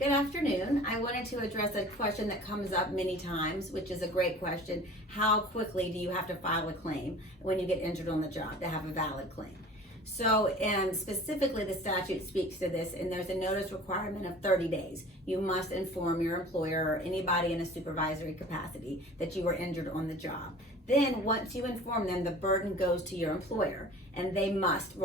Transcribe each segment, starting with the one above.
Good afternoon. I wanted to address a question that comes up many times, which is a great question. How quickly do you have to file a claim when you get injured on the job to have a valid claim? So, and specifically the statute speaks to this, and there's a notice requirement of 30 days. You must inform your employer or anybody in a supervisory capacity that you were injured on the job. Then once you inform them, the burden goes to your employer, and they must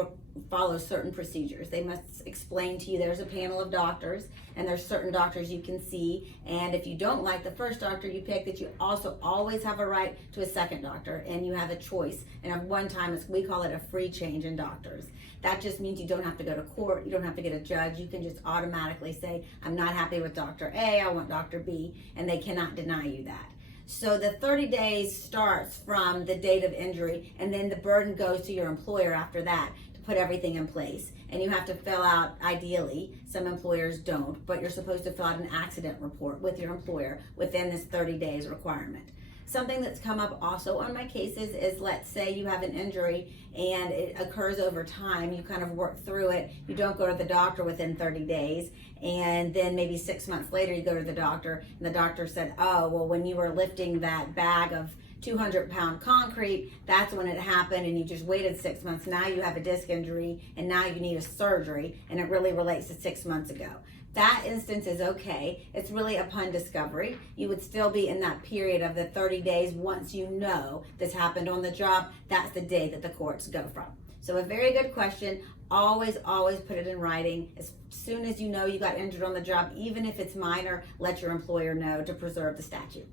follow certain procedures. They must explain to you there's a panel of doctors, and there's certain doctors you can see, and if you don't like the first doctor you pick, that you also always have a right to a second doctor, and you have a choice. And at one time, we call it a free change in doctors. That just means you don't have to go to court, you don't have to get a judge, you can just automatically say, I'm not happy with Dr. A, I want Dr. B, and they cannot deny you that. So the 30 days starts from the date of injury, and then the burden goes to your employer after that to put everything in place. And you have to fill out, ideally, some employers don't, but you're supposed to fill out an accident report with your employer within this 30 days requirement. Something that's come up also on my cases is, let's say you have an injury and it occurs over time, you kind of work through it, you don't go to the doctor within 30 days, and then maybe 6 months later you go to the doctor and the doctor said, oh, well, when you were lifting that bag of 200-pound concrete, that's when it happened, and you just waited 6 months. Now you have a disc injury and now you need a surgery, and it really relates to 6 months ago. That instance is okay. It's really upon discovery. You would still be in that period of the 30 days once you know this happened on the job. That's the day that the courts go from. So a very good question. Always put it in writing. As soon as you know you got injured on the job, even if it's minor, let your employer know to preserve the statute.